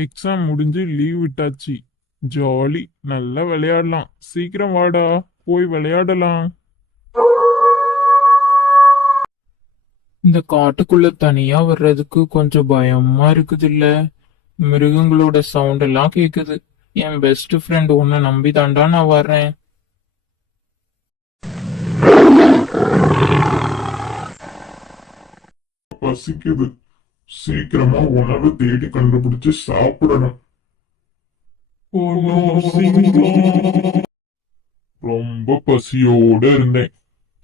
Exam முடிஞ்சு leave விட்டாச்சு. Jolly. நல்லா விளையாடலாம். சீக்கிரம் வாடா, போய் விளையாடலாம். இந்த காட்டுக்குள்ள தனியா வர்றதுக்கு கொஞ்சம் பயமா இருக்குது இல்ல. மிருகங்களோட சவுண்ட் எல்லாம் கேக்குது. என் பெஸ்ட் ஃப்ரெண்ட் உன்னை நம்பி தாண்டா நான் வர்றேன். பசிக்குது. சீக்கிரமா உணவு தேடி கண்டுபிடிச்சு சாப்பிடணும். ஓ நோ, சிங்கம். ரொம்ப பசியோட இருந்தேன்.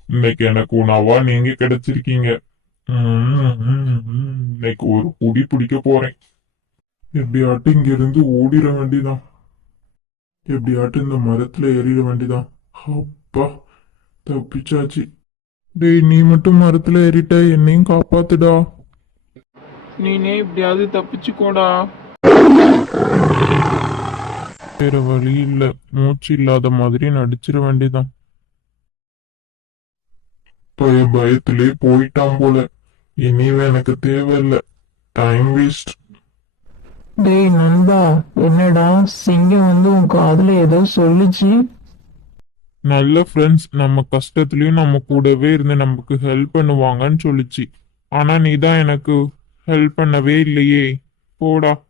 இன்னைக்கு எனக்கு உணவா நீங்க கிடைச்சிருக்கீங்க. இன்னைக்கு ஒரு புடி பிடிக்க போறேன். எப்படியாட்டும் இங்க இருந்து ஓடிட வேண்டிதான். எப்படியாட்டும் இந்த மரத்துல ஏறிட வேண்டிதான். அப்பா, தப்பிச்சாச்சு. டேய், நீ மட்டும் மரத்துல ஏறிட்ட, என்னையும் காப்பாத்துடா. நீனே இப்படியாவது தப்பிச்சுக்கோடா. வேற வழி இல்ல. மூச்சு இல்லாத மாதிரி நடிச்சிட வேண்டிதான். பயத்திலே போயிட்டான் போல. இனிவே எனக்கு தேவையில்ல. Time waste. டேய் நண்பா, என்னடா சிங்கம் வந்து உன் காதுல ஏதோ சொல்லுச்சு? நல்ல ஃப்ரெண்ட்ஸ் நம்ம கஷ்டத்துலயும் நம்ம கூடவே இருந்து நமக்கு ஹெல்ப் பண்ணுவாங்கன்னு சொல்லிச்சு. ஆனா நீ தான் எனக்கு ஹெல்ப் பண்ணவே இல்லையே. போடா.